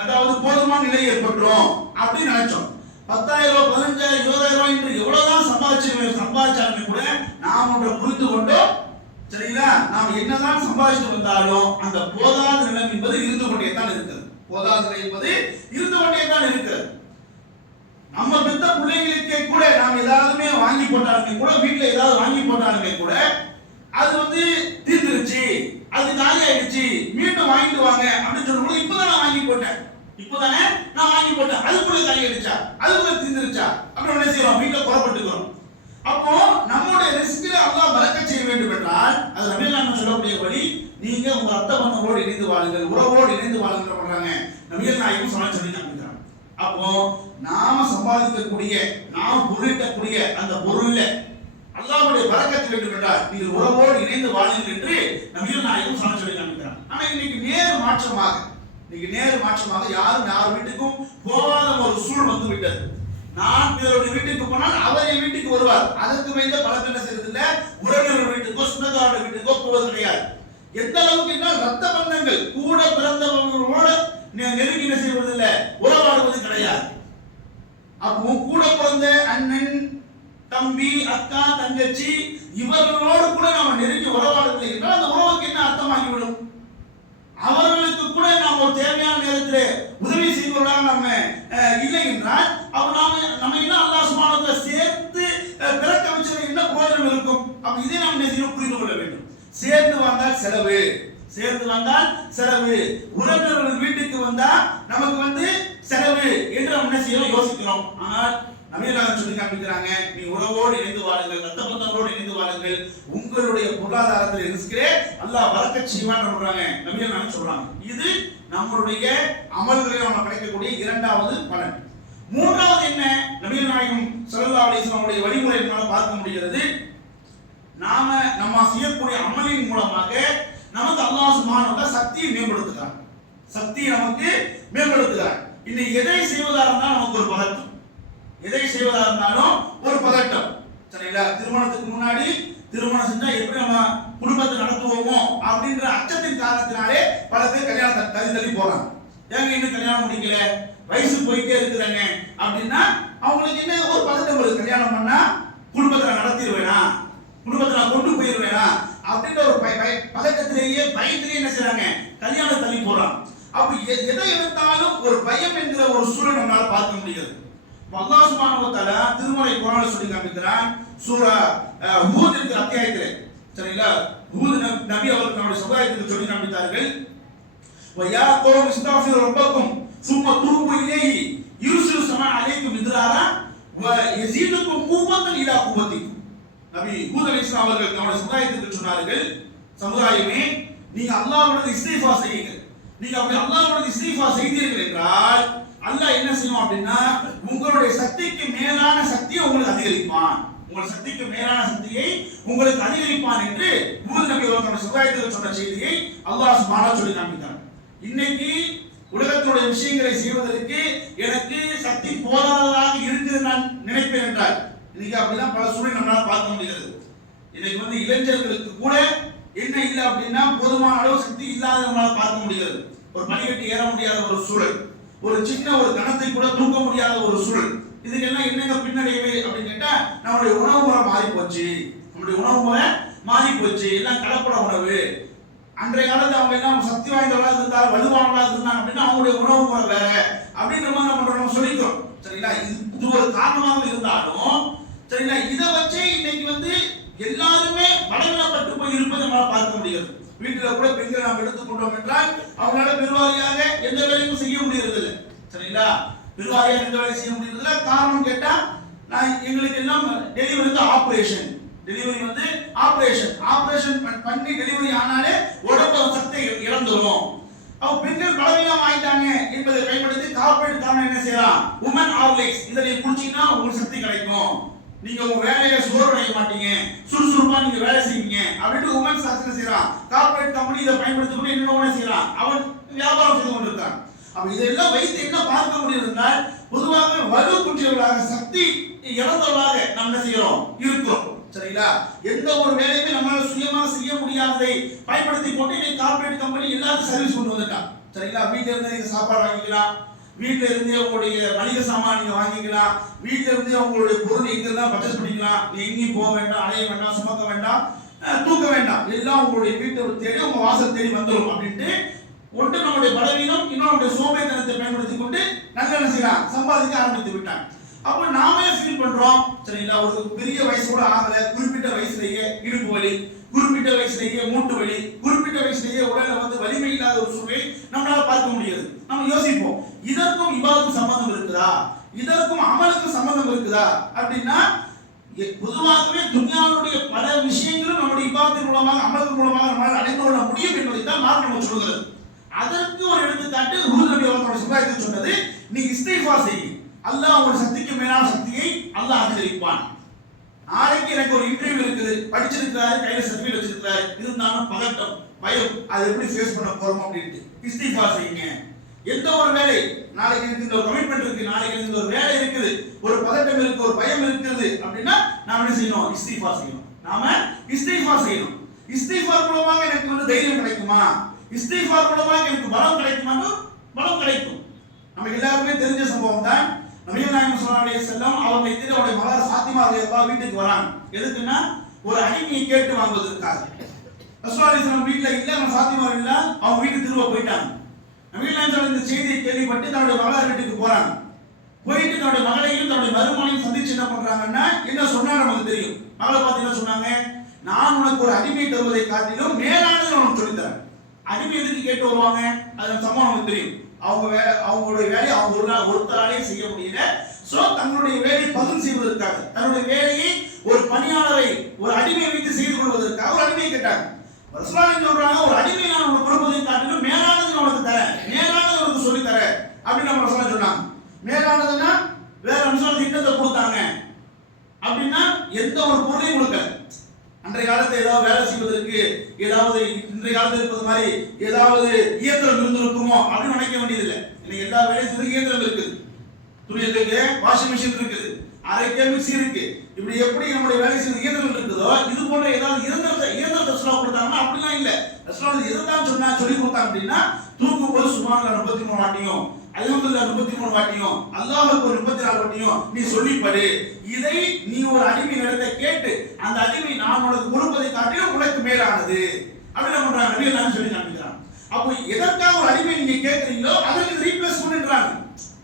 அதாவது போதுமான நிலை ஏற்பட்டுரும் அப்படின்னு நினைச்சோம். 10000 ரூபாய் 15000 20000 ரூபாய் என்று எவ்வளவுதான் சம்பாதிச்சாலுமே கூட நாம் ஒன்றை புரிந்து கொண்டோம். சரிங்களா, நாம் என்னதான் சம்பாதிச்சுட்டு வந்தாலும் அந்த போதாத நிலம் என்பது இருந்து கொண்டே தான் இருக்கிறது. போதாத நிலை என்பது இருந்து கொண்டே தான் இருக்கிறது. நம்ம பெத்த பிள்ளைகளுக்கே கூட நாம் ஏதாவதுமே வாங்கி போட்டாலுமே கூட, வீட்டுல ஏதாவது வாங்கி போட்டாலுமே கூட அது வந்து தீர்ந்துருச்சு, அது காலி ஆயிடுச்சு, மீண்டும் வாங்கிட்டு வாங்க அப்படின்னு சொல்லும்போது இப்பதான் நான் வாங்கி போட்டேன், இப்பதானே நான் வாங்கி போட்டேன், அதுக்குள்ள காலி ஆயிடுச்சா, அதுக்குள்ள தீர்ந்துருச்சா அப்படின்னு என்ன செய்யறோம், வீட்டுல குறப்பட்டுக்கிறோம். அப்போ நம்முடைய ரிஸ்கில் அல்லாஹ் பரக்கத் செய்ய வேண்டும் என்றால் அது நபிகள் நாயகம் சொல்லக்கூடியபடி நீங்க உங்க ரத்த பந்தங்களோடு இணைந்து வாழுங்கள், உறவோடு இணைந்து வாழுங்கள் பண்றாங்க. நபிகள் நாயகம் சொல்லி காமிக்கிறாங்க. அப்போ நாம சம்பாதிக்கக்கூடிய, நாம் பொருளீட்டக்கூடிய அந்த பொருள்ல அல்லாஹ்வுடைய பரக்கத் வேண்டும் என்றால் நீங்கள் உறவோடு இணைந்து வாழுங்கள் என்று நபிகள் நாயகம் சொல்லி காமிக்கிறாங்க. ஆனா இன்னைக்கு நேர் மாற்றமாக யாரும் யார் வீட்டுக்கும் போகாத ஒரு சூழல் வந்து விட்டது. நான் பிறருடைய வீட்டுக்கு போனால் அவர் என் வீட்டுக்கு வருவார். அதற்கு வைத்த பழக்கம் என்ன செய்யறது இல்ல, உறவினர்கள் வீட்டுக்கோ சொந்தக்காரர்கள் வீட்டுக்கோ போவது கிடையாது. எந்த அளவுக்கு என்றால் ரத்த பந்தங்கள் கூட பிறந்தவர்களோட நெருங்கி என்ன செய்வது இல்ல, உறவாடுவது கிடையாது. அப்போ கூட பிறந்த அண்ணன், தம்பி, அக்கா, தங்கச்சி இவர்களோடு கூட நாம நெருங்கி உறவாடவில்லை என்றால் அந்த உறவுக்கு என்ன அர்த்தமாகிவிடும்? அவர்களுக்கு கூட நாம் ஒரு தேவையான நேரத்தில் உதவி செய்வதாக நம்ம இல்லை என்றால் அப்ப நம்ம என்ன அல்லாஹ் சுப்ஹானஹு வ தஆலா சேர்த்து பிறக்க வச்சது என்ன பிரயோஜனம் இருக்கும்? அப்ப இதை நாம் புரிந்து கொள்ள வேண்டும். சேர்ந்து வந்தால் செலவு, உறவினர்கள் வீட்டுக்கு வந்தா நமக்கு வந்து செலவு என்று நம்ம என்ன செய்யறோம், யோசிக்கிறோம். ஆனால் நபிகள் நாயகம் சொல்லி காண்பிக்கிறாங்க, நீ உறவோடு இணைந்து வாழுங்கள், ரத்த பந்தங்களோடு இணைந்து வாழுங்கள், உங்களுடைய பொருளாதாரத்தில் ரிஸ்கிலே அல்லாஹ் பரக்கத் செய்வான்னு சொல்றாங்க. நபிகள் நாயகம் சொல்றாங்க. இது நம்மளுடைய அமல்களில் நம்ம கிடைக்கக்கூடிய இரண்டாவது பலன். மூன்றாவது என்ன, நபிகள் நாயகம் ஸல்லல்லாஹு அலைஹி வஸல்லம் வழிமுறை நம்மால் பார்க்க முடிகிறது. நம்ம செய்யக்கூடிய அமலின் மூலமாக நமக்கு அல்லாஹ் சுப்ஹானஹு வ தஆலா சக்தியை மேம்படுத்துகிறார். இன்னைக்கு எதை செய்வதாக இருந்தாலும் நமக்கு ஒரு பதட்டம், சரிங்களா? திருமணத்துக்கு முன்னாடி திருமணம் செஞ்சா எப்படி நம்ம குடும்பத்தை நடத்துவோமோ அப்படின்ற அச்சத்தின் காரணத்தினாலே பல பேர் கல்யாணம் தள்ளி போறாங்க. ஏங்க இன்னும் கல்யாணம் முடிக்கல, வயசு போயிட்டே இருக்குதாங்க அப்படின்னா அவங்களுக்கு என்ன ஒரு பதட்டம் வருது, கல்யாணம் பண்ணா குடும்பத்தை நடத்திடுவேனா, குடும்பத்தை கொண்டு போயிடுவேனா அப்படின்ற ஒரு பதட்டத்திலேயே பயத்திலேயே என்ன செய்றாங்க, கல்யாணம் தள்ளி போறாங்க. அப்ப எதை எடுத்தாலும் ஒரு பயம் என்கிற ஒரு சூழல் நம்மளால பார்க்க முடியாது. அல்லாஹ் சுப்ஹானஹு வ தஆலா திருமறை குர்ஆன்ல சொல்லி காண்பிக்கிறான். சூரா ஹூத் என்கிற அத்தியாயத்திலே, சரிங்களா, ஹூத் நபி அவர்கள் நம்முடைய சமுதாயத்துக்கு சொல்லி காண்பித்தார்கள். வயா கௌமி இஸ்தக்ஃபிரு ரப்பக்கும் சும்ம தூபு இலைஹி யுர்சிலு ஸமா அலைக்கும் மித்ராரா வ யஸீதுக்கும் குவத்தன் இலா குவத்திக்கும். நபி ஹூத் அலைஹிஸ்ஸலாம் அவர்கள் நம்முடைய சமுதாயத்துக்கு சொன்னார்கள், சமுதாயமே நீங்க அல்லாஹ்வுடைய இஸ்திக்ஃபார் செய்யுங்க. நீங்க அப்படி அல்லாஹ்வுடைய இஸ்திக்ஃபார் செய்தீர்கள் என்றால் அல்லாஹ் என்ன செய்வான் அப்படின்னா உங்களுடைய சக்திக்கு மேலான சக்தியை உங்களுக்கு அதிகரிப்பான், என்று ஹூத் நபி அவர்கள் சமுதாயத்துக்கு சொன்ன செய்தியை அல்லாஹ் சுப்ஹானஹு சொல்லி காண்பித்தார். இன்னைக்கு உலகத்துடைய விஷயங்களை செய்வதற்கு எனக்கு சக்தி போதாததாக இருக்குது நான் நினைப்பேன் என்றால் இன்னைக்கு அப்படிதான் பல சூழல் நம்மளால பார்க்க முடிகிறது. இன்னைக்கு வந்து இளைஞர்களுக்கு கூட என்ன இல்லை அப்படின்னா போதுமான அளவு சக்தி இல்லாத நம்மளால பார்க்க முடிகிறது. ஒரு படிக்கட்டு ஏற முடியாத ஒரு சூழல், ஒரு சின்ன ஒரு கணத்தை கூட தூக்க முடியாத ஒரு சூழல். இதுக்கெல்லாம் என்னங்க பின்னடைவு அப்படின்னு கேட்டா நம்முடைய உணவு முறை மாறி போச்சு, எல்லாம் கலப்பட உணவு. அன்றைய காலத்துல அவங்க எல்லாம் சக்தி வாய்ந்தவர்களாக இருந்தால் வலுவானவர்களாக இருந்தாங்க அப்படின்னா அவங்களுடைய உணவு முறை வேற அப்படின்ற மாதிரி நம்ம பண்றோம் சொல்லிக்கிறோம். சரிங்களா, இது ஒரு காரணமாக இருந்தாலும் சரிங்களா, இதை வச்சே இன்னைக்கு வந்து எல்லாருமே பலவீனப்பட்டு போய் இருப்பதை நம்மளால பார்க்க முடியாது. வீட்டுல கூட பெண்களை நாம் எடுத்துக்கொண்டோம் என்றால் அவங்களால பெருவாரியாக எந்த வேலையும் செய்ய முடியறதில்லை. சரிங்களா, பெருவாரியாக எந்த வேலையும் செய்ய முடியறதில்லை. காரணம் கேட்டா எங்களுக்கு எல்லாம் டெலிவரி வந்து ஆபரேஷன் பண்ணி டெலிவரி ஆனாலே உடம்பு சக்தி இழந்துரும். அவ பெண்கள் பலவீனம் ஆயிட்டாங்க என்பதை பயன்படுத்தி கார்ப்பரேட் காரணம் என்ன செய்யலாம், உமன் ஹார்லிக்ஸ் இதை நீங்க குடிச்சீங்கன்னா உங்களுக்கு சக்தி கிடைக்கும், நீங்க உங்க வேலையை சோர்வடைய மாட்டீங்க, சுறுசுறுப்பா நீங்க வேலை செய்வீங்க அப்படின்ட்டு உமன் சாஸ்திரம் செய்யறான். கார்ப்பரேட் கம்பெனி இதை பயன்படுத்தி என்ன செய்யறான், அவன் வியாபாரம் செய்து கொண்டிருக்கான். அப்ப இதெல்லாம் வைத்து என்ன பார்க்க முடியும் என்றால் பொதுவாக வலு குற்றியவர்களாக சக்தி இழந்தவர்களாக நம்ம என்ன செய்யறோம் இருக்கிறோம். சரிங்களா? எந்த ஒரு வேலையுமே நம்மளால சுயமாக செய்ய முடியாததை பயன்படுத்தி போட்டு இன்னைக்கு கார்ப்பரேட் கம்பெனி எல்லாரும் சர்வீஸ் கொண்டு வந்துட்டான். சரிங்களா? வீட்டுல இருந்து நீங்க சாப்பாடு வாங்கிக்கலாம், வீட்டுல இருந்தே உங்களுடைய மளிகை சாமான் நீங்க வாங்கிக்கலாம், வீட்டுல இருந்தே உங்களுடைய பொருள் எங்க இருந்தா பர்ச்சேஸ் பண்ணிக்கலாம். நீ எங்கேயும் போக வேண்டாம், அலைய வேண்டாம், சுமக்க வேண்டாம், தூக்க வேண்டாம், எல்லாம் உங்களுடைய வீட்டை தேடி உங்க வாசல் தேடி வந்துடும் அப்படின்ட்டு ஒன்று நம்முடைய பலவீனம் இன்னொரு சோம்பேறித்தனத்தை பயன்படுத்தி கொண்டு நல்ல என்ன செய்யலாம் சம்பாதிக்க ஆரம்பித்து விட்டாங்க. அப்ப நாமே ஃபீல் பண்றோம். சரிங்களா? ஒரு பெரிய வயசு கூட ஆகல, குறிப்பிட்ட வயசுலேயே இடுப்பு வலி, குறிப்பிட்ட வயசுலேயே மூட்டு வலி, குறிப்பிட்ட வயசுலேயே உடல்ல வந்து வலிமை இல்லாத ஒரு சூழலை நம்மளால பார்க்க முடியாது. நம்ம யோசிப்போம், இதற்கும் இபாதத்துக்கும் சம்பந்தம் இருக்குதா, இதற்கும் அமலுக்கும் சம்பந்தம் இருக்குதா அப்படின்னா பொதுவாகவே துன்யாவுடைய பல விஷயங்களும் நம்முடைய இபாதத்தின் மூலமாக அமலின் மூலமாக நம்மளால் அடைந்து கொள்ள முடியும் என்பதை தான் மார்க்கம் நமக்கு சொல்கிறது. அதற்கு ஒரு எடுத்துக்காட்டு ஹூத் நபி அவர்களுடைய சமுதாயத்தில் சொன்னது, நீ இஸ்திக்ஃபார் செய், அல்லாஹ் உங்களுடைய சக்திக்கு மேலான சக்தியை அல்லாஹ் அதிகரிப்பான். நாளைக்கு எனக்கு ஒரு இன்டர்வியூ இருக்குது, படிச்சிருக்கிறாரு, கையில சர்டிபிகேட் வச்சிருக்கிறாரு, இருந்தாலும் பதட்டம் பயம், அதை எப்படி ஃபேஸ் பண்ண போறோம் அப்படின்ட்டு இஸ்திக்ஃபார் செய்யுங்க. எந்த ஒரு வேலை, நாளைக்கு எனக்கு இந்த ஒரு கமிட்மெண்ட் இருக்கு, நாளைக்கு இந்த ஒரு வேலை இருக்குது, ஒரு பதட்டம் இருக்கு, ஒரு பயம் இருக்குது அப்படின்னா நாம என்ன செய்யணும்? இஸ்திக்ஃபார் செய்யணும். நாம இஸ்திக்ஃபார் செய்யணும். இஸ்திக்ஃபார் மூலமாக எனக்கு வந்து தைரியம் கிடைக்குமா, இஸ்திக்ஃபார் மூலமாக எனக்கு பலம் கிடைக்குமான்னு பலம் கிடைக்கும். நமக்கு எல்லாருமே தெரிஞ்ச சம்பவம் தான். நபிகள் நாயகம் ஸல்லல்லாஹு அலைஹி வஸல்லம் அவங்க எதிரே அவருடைய மகள் ஃபாத்திமா ரலியல்லாஹு வீட்டுக்கு வராங்க. எதுக்குன்னா ஒரு அடிமையை கேட்டு வாங்குவதற்காக. ரசூலுல்லாஹி ஸல்லல்லாஹு அலைஹி வஸல்லம் வீட்ல இல்ல, நம்ம ஃபாத்திமா இல்ல, அவங்க வீட்டுக்கு திரும்ப போயிட்டாங்க. நபிகள் நாயகம் இந்த செய்தியை கேள்விப்பட்டு தன்னுடைய மகள் வீட்டுக்கு போறாங்க. போயிட்டு தன்னுடைய மகளையும் தன்னுடைய மருமகனையும் சந்திச்சு என்ன பண்றாங்கன்னா, என்ன சொன்னா நமக்கு தெரியும். மகளை பார்த்து என்ன சொன்னாங்க, நான் உனக்கு ஒரு அடிமை தருவதை காட்டிலும் மேலானதை உனக்கு சொல்லித் தரேன். அடிமை எதுக்கு கேட்டு வருவாங்க, அது சம்பவம் நமக்கு தெரியும். அவங்களுடைய வேலையை அவங்க ஒருத்தராலே செய்ய முடியல. சோ தங்களுடைய வேலையை பகிர்ந்து செய்வதற்காக, தன்னுடைய வேலையை ஒரு பணியாளரை ஒரு அடிமையை வைத்து செய்து கொள்வதற்காக ஒரு அடிமையை கேட்டாங்க. ரசூலுல்லாஹி சொல்றாங்க, ஒரு அடிமை நான் உனக்கு கொடுப்பதை காட்டிலும் மேலானது உனக்கு தரேன், மேலானது உனக்கு சொல்லி தரேன் அப்படின்னு நம்ம ரசூலுல்லாஹி சொன்னாங்க. மேலானதுன்னா வேற அம்சம் திட்டத்தை கொடுத்தாங்க அப்படின்னா எந்த ஒரு பொருளையும் கொடுக்க. அன்றைய காலத்தில் ஏதாவது வேலை செய்வதற்கு ஏதாவது இன்றைய காலத்தில் இருப்பது மாதிரி ஏதாவது இயந்திரம் இருந்திருக்குமோ அப்படின்னு நினைக்க வேண்டியதில்லை. இன்னைக்கு எல்லா வேலையும் செய்ய இயந்திரம் இருக்குது, துணி இருக்கு, வாஷிங் மிஷின் இருக்குது, அரைக்க மிக்சி இருக்கு. இப்படி எப்படி நம்முடைய வேலை செய்ய இயந்திரம் இருக்குதோ இது போன்ற ஏதாவது இயந்திரத்தை சொல்ல கொடுத்தாங்கன்னா அப்படிலாம் இல்லை. ரசூலுல்லாஹி எதுதான் சொல்லி கொடுத்தாங்க அப்படின்னா, தூங்கும் போது சுப்ஹானல்லாஹ் 33 வாட்டியும், அல்ஹம்துலில்லாஹ் 33 வாட்டியும், அல்லாஹ் அக்பர் 34 வாட்டியும் நீ சொல்லி படு. இதை நீ ஒரு அடிமை இடத்தை கேட்டு அந்த அடிமை நான் உனக்கு கொடுப்பதை காட்டிலும் உனக்கு மேலானது அப்படின்னு பண்றாங்க. நபிகள் நாயகம் சொல்லி காமிக்கிறாங்க. அப்போ எதற்காக ஒரு அடிமை நீங்க கேட்கறீங்களோ அதற்கு ரீப்ளேஸ் பண்ணிடுறாங்க.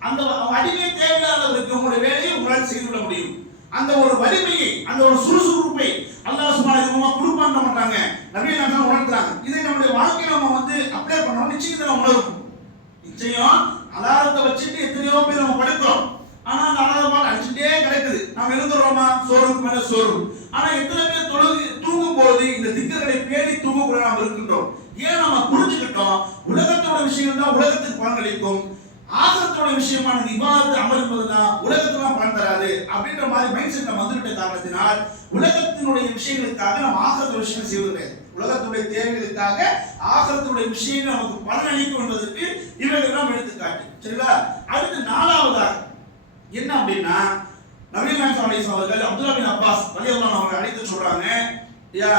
அந்த அடிமை தேவையில்லாதவருக்கு உங்களுடைய வேலையை உங்களால் செய்து கொள்ள முடியும். அந்த ஒரு வலிமையை, அந்த ஒரு சுறுசுறுப்பை அல்லாஹ் சுப்ஹானஹு வ தஆலா கொடுப்பான்னு பண்றாங்க. நபிகள் நாயகம் உணர்த்துறாங்க. இதை நம்முடைய வாழ்க்கையில நம்ம வந்து அப்ளை பண்ணோம், நிச்சயத்தை நம்ம உணர்வோம். நிச்சயம் அலாரத்தை வச்சுட்டு எத்தனையோ பேர் நம்ம படுக்கிறோம், ஆனா அந்த அலாரம் அடிச்சுட்டே கிடக்குது. நம்ம எழுந்துடுறோமா, சோறுக்கு மேல சோறு. ஆனா எத்தனை பேர் தூங்கும் போது இந்த திக்கர்களை பேடி தூங்க கூட நாம் இருக்கின்றோம். ஏன் நம்ம புரிஞ்சுக்கிட்டோம், உலகத்தோட விஷயம் தான் உலகத்துக்கு பலனளிக்கும், ஆகரத்தோட விஷயமான இபாதத் அமல் என்பதுதான் உலகத்துல பலன் தராது அப்படின்ற மாதிரி மைண்ட் செட் நம்ம வந்துவிட்ட காரணத்தினால் உலகத்தினுடைய விஷயங்களுக்காக நம்ம ஆகரத்தோட விஷயம் செய்வதில்லை. உலகத்துடைய தேவைகளுக்காக ஆகரத்துடைய விஷயங்கள் நமக்கு பலனளிக்கும் என்பதற்கு இவைகளெல்லாம் எடுத்துக்காட்டு. சரிங்களா? அடுத்து நாலாவதாக என்ன அப்படின்னா, நபிகள் நாயகம் ஸல்லல்லாஹு அலைஹி வஸல்லம் அவர்கள் அப்துல்லா பின் அப்பாஸ் ரலியல்லாஹு அன்ஹு அழைத்து சொல்றாங்க, யா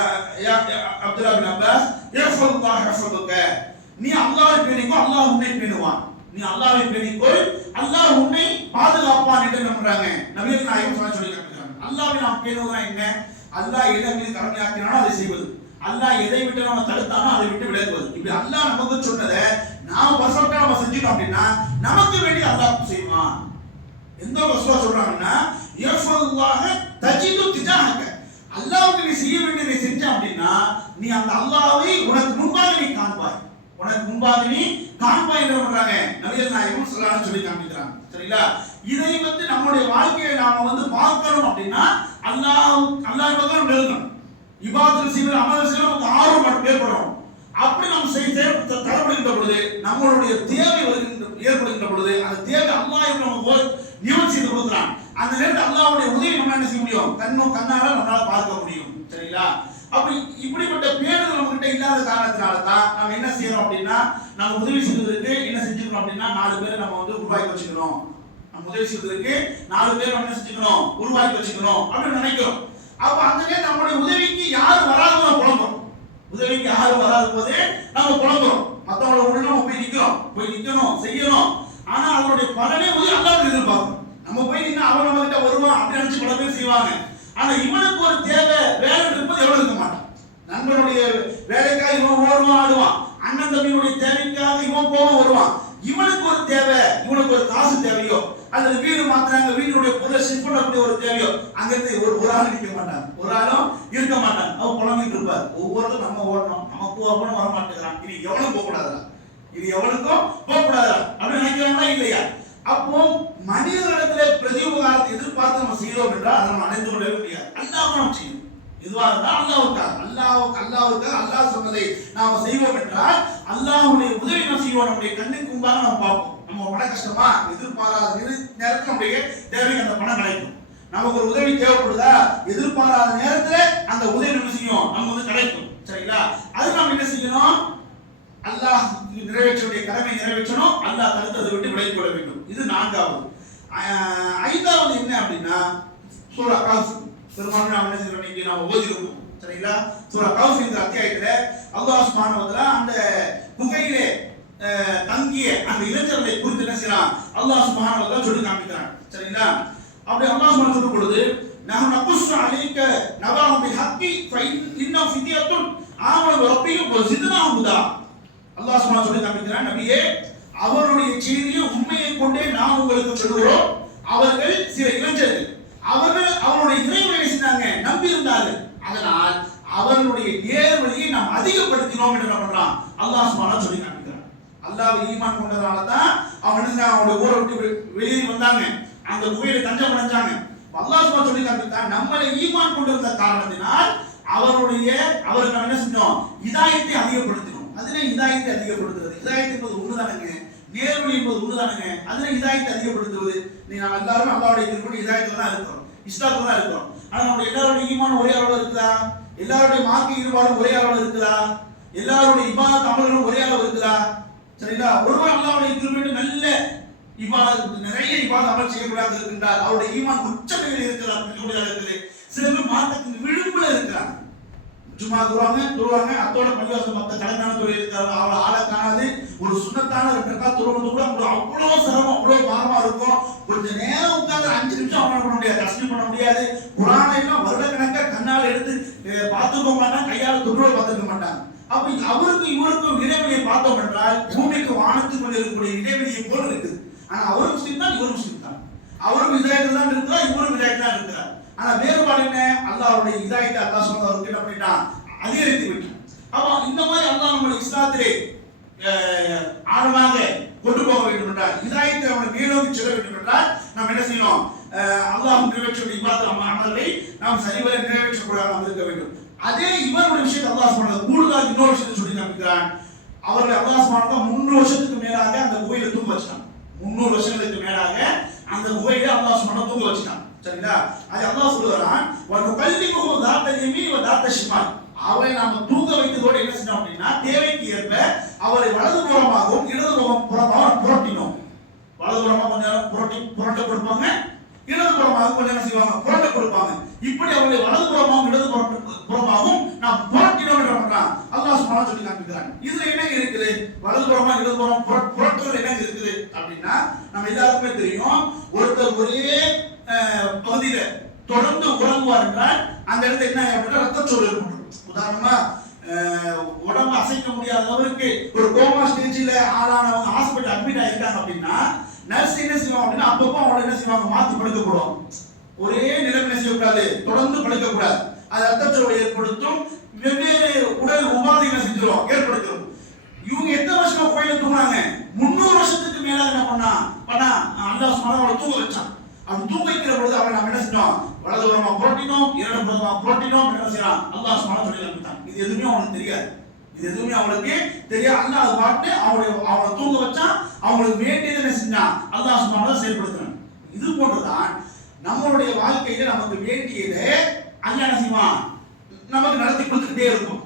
அப்துல்லா பின் அப்பாஸ் யஃபல்லாஹ் யஃபதுக, நீ அல்லாஹ்வை பேணிக்கோ அல்லாஹ் உன்னை பேணுவான். நீ அல்லாஹ்வை பேணிக்கோ அல்லாஹ் உன்னை பாதுகாப்பான் என்று நம்புறாங்க. நபிகள் நாயகம் ஸல்லல்லாஹு அலைஹி வஸல்லம் சொல்றாங்க. அல்லாஹ்வை நாம் பேணுவதா என்ன? அல்லாஹ் எதை மீது கடமையாக்கினானோ அதை செய்வது, அல்லாஹ் எதை விட்டு நம்ம தடுத்தானோ அதை விட்டு விலகுவது. இப்படி அல்லாஹ் நமக்கு சொன்னதை நாம பர்ஃபெக்ட்டா நம்ம செஞ்சிட்டோம் அப்படின்னா நமக்கு வேண்டிய அல்லாஹ் செய்வான். எந்த வசூலா சொல்றாங்கன்னா, யஃபல்லாஹ தஜிது திஜாஹக, அல்லாஹ்வுக்கு நீ செய்ய வேண்டியதை செஞ்ச அப்படின்னா நீ அந்த அல்லாஹ்வை உனக்கு முன்பாக நீ காண்பாய், உனக்கு முன்பாக நீ காண்பாய் என்று சொல்றாங்க. நபிகள் நாயகம் ஸல்லல்லாஹு அலைஹி வஸல்லம் சொல்லி காமிக்கிறாங்க. சரிங்களா? இதை வந்து நம்முடைய வாழ்க்கையை நாம வந்து பார்க்கணும் அப்படின்னா அல்லாஹ் பக்கம் நெருங்கணும். இபாதத் செய்வது அமல் செய்வது நமக்கு ஆர்வம் ஏற்படும். அப்படி நாம் தரப்படுகின்ற பொழுது நம்மளுடைய தேவை ஏற்படுகின்ற பொழுது அந்த தேவை அல்லாஹ் நமக்கு நிவர்த்தி செய்து கொடுக்கிறான். அந்த நேரத்தில் அல்லாஹ்வுடைய உதவி நம்ம என்ன செய்ய முடியும், கண்ணால நம்மளால பார்க்க முடியும். சரிங்களா? அப்ப இப்படிப்பட்ட பேர்கள் நம்ம கிட்ட இல்லாத காரணத்தினால தான் நம்ம என்ன செய்யறோம் அப்படின்னா நம்ம உதவி செய்வதற்கு என்ன செஞ்சுக்கணும் அப்படின்னா 4 பேரை நம்ம வந்து உருவாக்கி வச்சுக்கணும். நம்ம உதவி செய்வதற்கு 4 பேர் என்ன செஞ்சுக்கணும், உருவாக்கி வச்சுக்கணும் அப்படின்னு நினைக்கிறோம். அப்ப அந்த நேரம் நம்மளுடைய உதவிக்கு யாரும் வராதவங்க புலம்புறோம். உதவிக்கு யாரும் வராத போது நம்ம புலம்புறோம். மற்றவங்கள உடனே நம்ம போய் நிக்கணும் செய்யணும். ஆனா அதனுடைய பலனே போய் அல்லாஹ் எதிர்பார்க்கணும். நம்ம போய் நின்னா அவன் நம்ம கிட்ட வருவான் அப்படி நினைச்சு பல பேர் செய்வாங்க. ஆனா இவனுக்கு ஒரு தேவை வேலை இருப்பது எவ்வளவு இருக்க மாட்டான். நண்பனுடைய வேலைக்காக இவன் ஓடுவான் ஆடுவான், அண்ணன் தம்பியுடைய தேவைக்காக இவன் போவான் வருவான். இவனுக்கு ஒரு தேவை, இவனுக்கு ஒரு காசு தேவையோ அல்லது வீடு மாத்துறாங்க வீட்டுடைய பொருளை ஷிஃப்ட் பண்ணக்கூடிய ஒரு தேவையோ அங்கிருந்து ஒரு ஆள் நிற்க மாட்டாங்க, ஒரு ஆளும் இருக்க மாட்டாங்க. அவன் புலம்பிட்டு இருப்பார். ஒவ்வொருத்தரும் நம்ம ஓடணும், நமக்கு ஓடணும் வர மாட்டேங்கிறான், இனி எவனும் போக கூடாதா, இது எவனுக்கும் போக கூடாதா அப்படின்னு நினைக்கிறாங்களா இல்லையா? அப்போ மனிதர்களிடத்துல பிரதிபகாரத்தை எதிர்பார்த்து நம்ம செய்யறோம் என்றால் அதை நம்ம அடைந்து கொள்ளவே முடியாது. அல்லாஹ் நம்ம செய்யணும். இதுவா இருந்தால் அல்லாஹ்வுக்காக அல்லாஹ் சொன்னதை நாம செய்வோம் என்றால் அல்லாஹ்வுடைய உதவி நம்ம செய்வோம். நம்முடைய கண்ணுக்கு முன்பாக நம்ம பார்ப்போம். நம்ம பண கஷ்டமா எதிர்பாராத நேரத்தில் நம்முடைய தேவைக்கு அந்த பணம் கிடைக்கும். நமக்கு ஒரு உதவி தேவைப்படுதா, எதிர்பாராத நேரத்துல அந்த உதவி நம்ம செய்யும், நம்ம வந்து கிடைக்கும். சரிங்களா? அது நம்ம என்ன செய்யணும், அல்லாஹ் நிறைவேற்றக்கூடிய கடமை நிறைவேற்றணும், அல்லாஹ் தடுத்ததை விட்டு விலகிக் கொள்ள வேண்டும். இது 4வது. 5வது என்ன அப்படின்னா சூரா கஹ்ஃப். பெரும்பாலும் நாம் என்ன செய்யறோம், இன்னைக்கு நாம ஓதிருக்கோம். சரிங்களா? சூரா கஹ்ஃப் என்ற அத்தியாயத்துல அல்லாஹ் சுப்ஹானஹு வ தஆலா அந்த குகையிலே தங்கிய அந்த இளைஞர்களை குறித்து என்ன செய்யறான், அல்லாஹ் சுப்ஹானஹு வ தஆலா சொல்லி காமிக்கிறான். சரிங்களா? அப்படி அல்லாஹ் சுப்ஹானஹு சொல்லும் பொழுது நஹு நகுஸ்ஸு அலைக நபாஹும் பில் ஹக்கி ஃபஇன்ன ஃபித்யத்துன் ஆமனு ரப்பிஹிம் வ ஸித்னாஹும் ஹுதா. அல்லாஹ் சுப்ஹானஹு சொல்லி காமிக்கிறான், நபியே அவருடைய செய்தியை உண்மையை கொண்டே நாம் உங்களுக்கு சொல்கிறோம். அவர்கள் சில இளைஞர்கள், அவர்கள் அவருடைய இறைவனை செஞ்சாங்க, நம்பி இருந்தார்கள். அதனால் அவர்களுடைய நேர்வழியை நாம் அதிகப்படுத்தினோம் என்று என்ன பண்றான், அல்லாஹ் சுப்ஹானஹு சொல்லி காமிக்கிறான். அல்லாஹ்வை ஈமான் கொண்டதால தான் அவன் என்ன அவருடைய ஊரை விட்டு வெளியே வந்தாங்க, அந்த குகையில தஞ்சம் அடைஞ்சாங்க. அல்லாஹ் சுப்ஹானஹு சொல்லி காமிக்கிறான், நம்மளை ஈமான் கொண்டிருந்த காரணத்தினால் அவருக்கு நம்ம என்ன செஞ்சோம், ஹிதாயத்தை அதிகப்படுத்தினோம். அதுல ஹிதாயத்தை அதிகப்படுத்துறது, ஹிதாயத் என்பது ஒண்ணுதானுங்க, நேர்வழி என்பது ஒண்ணுதானுங்க. அதுல ஹிதாயத்தை அதிகப்படுத்துவது, நீ நம்ம எல்லாரும் அல்லாஹ்வுடைய திருப்பி ஹிதாயத்துல தான் இருக்கிறோம், இஸ்லாத்துல தான் இருக்கிறோம். ஆனா நம்ம எல்லாருடைய ஈமான் ஒரே அளவுல இருக்குதா, எல்லாருடைய மார்க்க ஈடுபாடும் ஒரே அளவுல இருக்குதா, எல்லாருடைய இபாதத் அமல்களும் ஒரே அளவு இருக்குதா? சரிங்களா? ஒருவர் அல்லாஹ்வுடைய திருப்பி நல்ல இபாதத் நிறைய இபாதத் அமல் செய்யக்கூடாது இருக்கின்றார், அவருடைய ஈமான் உச்சநிலையில் இருக்கிறார், இருக்குது. சில பேர் மார்க்கத்தின் விளிம்புல இருக்கிறாங்க, சும்மா துருவாங்க அத்தோட பள்ளிவாசல் மத்த கடனான தொழில் இருக்காங்க, அவளை ஆளை காணாது. ஒரு சுண்ணத்தான 2 ரக்காத் துருவது கூட அவ்வளோ சிரமம், அவ்வளோ பாரமா இருக்கும். கொஞ்ச நேரம் உட்கார்ந்து 5 நிமிஷம் அமல் பண்ண முடியாது, கஷ்டம் பண்ண முடியாது. குர்ஆனை எல்லாம் வருடக்கணக்கா கண்ணால் எடுத்து பார்த்துக்க மாட்டாங்க, கையால் துருவ பார்த்துக்க மாட்டாங்க. அப்ப அவருக்கும் இவருக்கும் இடைவெளியை பார்த்தோம் என்றால் பூமிக்கு வானத்துக்கு கொண்டு இருக்கக்கூடிய இடைவெளியை போல இருக்குது. ஆனா அவரும் முஸ்லிம் தான், இவரும் முஸ்லிம் தான். அவரும் ஹிதாயத்தில் தான் இருக்கிறார், இவரும் ஹிதாயத்தில் தான் இருக்கிறார். ஆனா வேறுபாடு என்ன, அல்லாஹ்வுடைய ஹிதாயத்தை அல்லாஹ் சொன்னவருக்கு என்ன பண்ணிட்டான், அதிகரித்து விட்டான். அப்ப இந்த மாதிரி அல்லாஹ் நம்ம இஸ்லாத்திலே ஆழமாக கொண்டு போக வேண்டும் என்றால், ஹிதாயத்தை அவனை மேலோக்கி செல்ல வேண்டும் என்றால் நாம் என்ன செய்யணும், அல்லாஹ் நிறைவேற்றக்கூடிய இபாதத் அமல்களை நாம் சரிவர நிறைவேற்றக்கூடாது இருக்க வேண்டும். அதே இவருடைய விஷயத்தை அல்லாஹ் சொன்னது கூடுதலாக இன்னொரு விஷயத்தை சொல்லி காமிக்கிறான். அவர்கள் அல்லாஹ் சுப்ஹானஹு 300 வருஷத்துக்கு மேலாக அந்த குகையில தூங்க வச்சான். 300 வருஷங்களுக்கு மேலாக அந்த குகையில அல்லாஹ் சுப்ஹானஹு தூங்க வச்சான். சரிங்களா? அது அல்லாஹ் சொல்றான், வ நுகல்லிமுஹு ذات اليمين وذات الشمال. அவரை நாம தூங்க வைத்ததோடு என்ன செஞ்சோம் அப்படின்னா, தேவைக்கு ஏற்ப அவரை வலது புறமாகவும் இடது புறமாகவும் புரட்டினோம். வலது புறமா கொஞ்ச நேரம் புரட்ட கொடுப்பாங்க, இடது புறமாக கொஞ்ச நேரம் செய்வாங்க, புரட்ட கொடுப்பாங்க. இப்படி அவரை வலது புறமாகவும் இடது புறமாகவும் நாம் புரட்டினோம் என்று பண்றான் அல்லாஹ் சுப்ஹானஹு சொல்லி காமிக்கிறான். இதுல என்ன இருக்குது, வலது புறமா இடது புறம் புரட்டுறது என்ன இருக்குது அப்படின்னா, நம்ம எல்லாருக்குமே தெரியும், ஒருத்தர் ஒரே பகுதியில தொடர்ந்து உறங்குவார் என்றால் அந்த இடத்துல என்ன அப்படின்னா ரத்தச்சோறு ஏற்படும். உதாரணமா உடம்பு அசைக்க முடியாதவருக்கு ஒரு கோமா ஸ்டேஜில் ஆளானவங்க ஹாஸ்பிட்டல் அட்மிட் ஆகிருக்காங்க அப்படின்னா நர்ஸ் என்ன செய்வாங்க அப்படின்னா அப்பப்போ அவங்களை என்ன செய்வாங்க, மாற்றி படுக்கக்கூடாது. ஒரே நிலைமை செய்யக்கூடாது, தொடர்ந்து படுக்கக்கூடாது. அது ரத்தச்சோறு ஏற்படுத்தும், வெவ்வேறு உடல் உபாதைகளை செஞ்சிடும் ஏற்படுத்தும். இவங்க எத்தனை வருஷமா கோயில தூங்குறாங்க, 300 வருஷத்துக்கு மேல என்ன பண்ணா அல்லாஹ் சுப்ஹானஹு அவளை தூங்க வச்சான். அவன் தூங்க வைக்கிற பொழுது அவன் நம்ம என்ன செஞ்சோம், வலது புறமா புரட்டினோம், இடது புறமா புரட்டினோம், என்ன செய்யறான் அல்லாஹ் சுப்ஹானஹு சொல்லி காமித்தான். இது எதுவுமே அவனுக்கு தெரியாது, இது எதுவுமே அவனுக்கு தெரியாது. அல்லாஹ் அதை பாட்டு அவனை தூங்க வச்சான், அவங்களுக்கு வேண்டியது என்ன செஞ்சான் அல்லாஹ் சுப்ஹானஹு செயல்படுத்தினான். இது போன்றுதான் நம்மளுடைய வாழ்க்கையில நமக்கு வேண்டியதை அல்லாஹ் என்ன செய்வான், நமக்கு நடத்தி கொடுத்துக்கிட்டே இருக்கும்.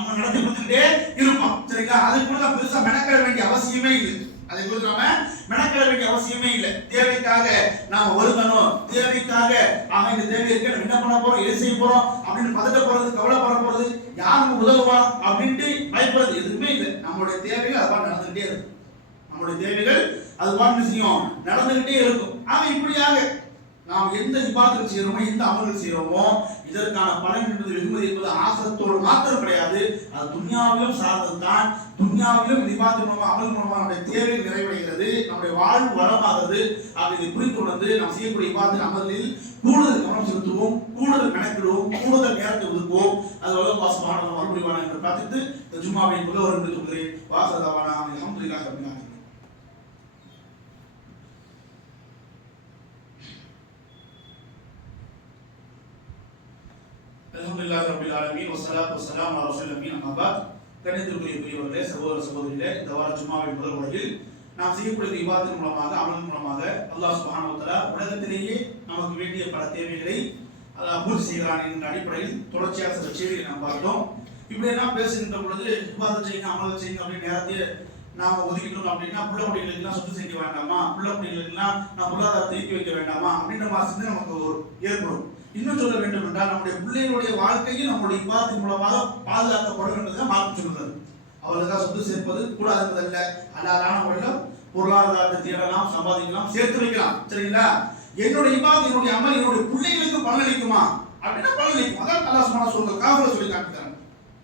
நம்ம நடத்தி கொடுத்துக்கிட்டே இருப்போம். சரிங்களா? அதுக்கு கூட பெருசா மெனக்கட வேண்டிய அவசியமே இல்லை. அதை குறித்து நாம மெனக்கட வேண்டிய அவசியமே இல்லை. தேவைக்காக நாம ஒருங்கணும், தேவைக்காக இந்த தேவை இருக்கு, நம்ம என்ன பண்ண போறோம், எது செய்ய போறோம் அப்படின்னு பதட்ட போறது, கவலைப்பட போறது, யார் நம்ம உதவுவா அப்படின்ட்டு பயப்படுறது எதுவுமே இல்லை. நம்மளுடைய தேவைகள் அதுதான் நடந்துகிட்டே இருக்கும். நம்மளுடைய தேவைகள் அதுதான் செய்யும், நடந்துகிட்டே இருக்கும். இப்படியாக நாம் எந்த இபாதத் செய்யறோமோ, எந்த அமல்கள் செய்யறோமோ, இதற்கான பலன் என்பது வெகுமதி என்பது ஆசரத்தோடு மாத்திரம் கிடையாது. அது துன்யாவிலும் சார்ந்ததுதான். துன்யாவிலும் இபாதத் மூலமா, அமல் மூலமா நம்முடைய தேவைகள் நிறைவடைகிறது, நம்முடைய வாழ்வு வளமாகிறது. இதை புரிந்து உணர்ந்து நாம் செய்யக்கூடிய இபாதத் அமலில் கூடுதல் கவனம் செலுத்துவோம், கூடுதல் மெனக்கிடுவோம், கூடுதல் நேரத்தை ஒதுக்குவோம். அது அல்லாஹ் சுப்ஹானஹு வ தஆலா புரிவானா என்று பிரார்த்தித்து இந்த ஜும்மாவின் முதல் ஒரு சொல்கிறேன். வாஹிருதாவானா அல்ஹம்துலில்லாஹி ரப்பில் ஆலமீன். அல்ஹம்துலில்லாஹி ரப்பில் ஆலமீன் வஸ்ஸலாத்து வஸ்ஸலாமு அலா ரசூலில்லாஹி அம்மா பஅத். கணிதத்துக்குரிய சகோதர சகோதரிகளே, இந்த வார ஜும்மாவின் முதல் உரையில் நாம் செய்யக்கூடிய இபாதத் மூலமாக, அமல் மூலமாக அல்லாஹ் சுப்ஹானஹு வ தஆலா உலகத்திலேயே நமக்கு வேண்டிய பல தேவைகளை பூர்த்தி செய்கிறான் என்ற அடிப்படையில் தொடர்ச்சியாக சில செய்திகளை நாம் பார்த்தோம். இப்படி எல்லாம் பேசுகின்ற பொழுது இபாதத் செய்யுங்க, அமல் செய்யுங்க அப்படின்னு நேரத்தையே நாம ஒதுக்கிட்டோம் அப்படின்னா புள்ள குடிகளுக்கெல்லாம் சொத்து சேர்க்க வேண்டாமா, புள்ள குடிகளுக்கெல்லாம் நான் பொருளாதாரத்தை ஈக்கி வைக்க வேண்டாமா அப்படின்ற மாதிரி நமக்கு ஏற்படும். இன்னும் சொல்ல வேண்டும் என்றால் நம்முடைய பிள்ளைகளுடைய வாழ்க்கையும் நம்முடைய இபாதத்தின் மூலமாக பாதுகாக்கப்படும் என்பதை மாற்றி சொல்கிறது. அவர்களுக்காக சொத்து சேர்ப்பது கூடாதுன்றதல்ல, ஹலாலான முறையில் பொருளாதாரத்தை தேடலாம், சம்பாதிக்கலாம், சேர்த்து வைக்கலாம். சரிங்களா? என்னுடைய இபாதத், என்னுடைய அமல் என்னுடைய பிள்ளைகளுக்கு பலனளிக்குமா அப்படின்னா பலனளிக்கும். அதான் அல்லாஹ் சுப்ஹானஹு வ தஆலா காஃபிர சொல்லி காட்டுகிறாங்க.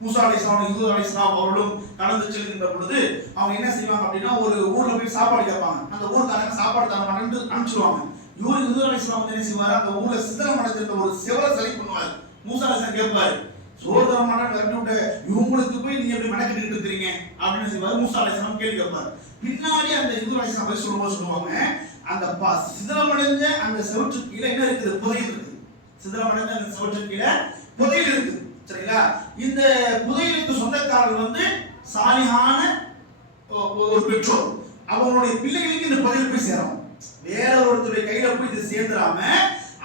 மூசா அலைஹிஸ்ஸலாம், யூசுப் அலைஹிஸ்ஸலாம் அவர்களும் கடந்து செல்கின்ற பொழுது அவங்க என்ன செய்வாங்க அப்படின்னா, ஒரு ஊர்ல போய் சாப்பாடு கேட்பாங்க. அந்த ஊர்க்காரங்க சாப்பாடு தர மாட்டேன்னு அனுப்பிச்சிடுவாங்க. யூசுப் அலைஹிஸ்ஸலாம் வந்து என்ன செய்வாரு, அந்த ஊர்ல சித்திரம் அடைஞ்சிருந்த ஒரு செவரை சரி பண்ணுவார். மூசா அலைஹிஸ்ஸலாம் கேட்பாரு, சோறு தர மாட்டேன்னு விரட்டி விட்டு இவங்களுக்கு போய் நீங்க எப்படி மெனக்கிட்டு இருக்கிறீங்க அப்படின்னு செய்வாரு. மூசா அலைஹிஸ்ஸலாம் கேள்வி கேட்பாரு. பின்னாடி அந்த யூசுப் அலைஹிஸ்ஸலாம் போய் சொல்லுவாங்க, அந்த சிதிரமடைஞ்ச அந்த செவற்றுக்கு கீழே என்ன இருக்குது, புதையல் இருக்குது. சிதிரமடைஞ்ச அந்த செவற்றுக்கு கீழே புதையல் இருக்குது. சரிங்களா? இந்த புதையலுக்கு சொந்தக்காரர்கள் வந்து சாலிஹான ஒரு பெற்றோர். அவங்களுடைய பிள்ளைகளுக்கு இந்த புதையல் போய் சேரும். வேற ஒருத்தருடைய கையில போய் இது சேர்ந்துடாம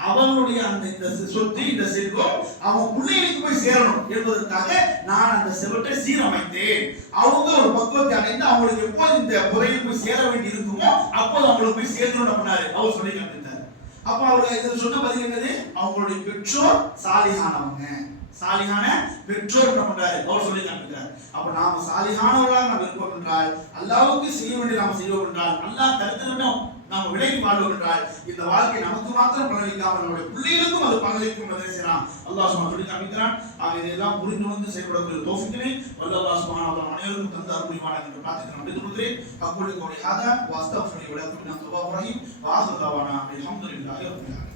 அவங்களுடைய அந்த இந்த சொத்து, இந்த செல்வம் அவங்க பிள்ளைகளுக்கு போய் சேரணும் என்பதற்காக நான் அந்த செவற்றை சீரமைத்தேன். அவங்க ஒரு பக்குவத்தை அடைந்து அவங்களுக்கு எப்போது இந்த புதையல் போய் சேர வேண்டி இருக்குமோ அப்போது அவங்களுக்கு போய் சேர்ந்து பண்ணாரு அவர் சொல்லி காட்டினார். அப்ப அவர் இதில் சொன்ன பதில் என்னது, அவங்களுடைய பெற்றோர் சாலிஹானவங்க, சாலிஹான பெற்றோர் என்ன பண்றாரு அவர் சொல்லி காட்டுகிறார். அப்ப நாம சாலிஹானவர்களாக நாம் இருப்போம் என்றால், அல்லாஹ்வுக்கு செய்ய வேண்டிய நாம் செய்வோம் என்றால், அல்லாஹ் தடுத்து நாம் விலகி வாழ்வோம் என்றால், இந்த வாழ்க்கை நமக்கு மாத்திரம் பலனளிக்காமல் நம்முடைய பிள்ளைகளுக்கும் அது பலனளிக்கும் என்பதை செய்யலாம். அல்லாஹ் சுப்ஹானஹு சொல்லி காமிக்கிறான். இதையெல்லாம் புரிந்து வந்து செயல்படக்கூடிய தௌஃபீக்கினை அல்லாஹ் சுப்ஹானஹு வ தஆலா அனைவருக்கும் தந்து அருள்வானாக என்று பிரார்த்தித்து நம்பிக்கை கொள்கிறேன். அக்கூலி கௌலி ஹாதா வ அஸ்தக்ஃபிரு லக்கும் மின் தௌபார் ரஹீம் வ ஆஹிரு தஅவானா அல்ஹம்துலில்லாஹி ரப்பில் ஆலமீன்.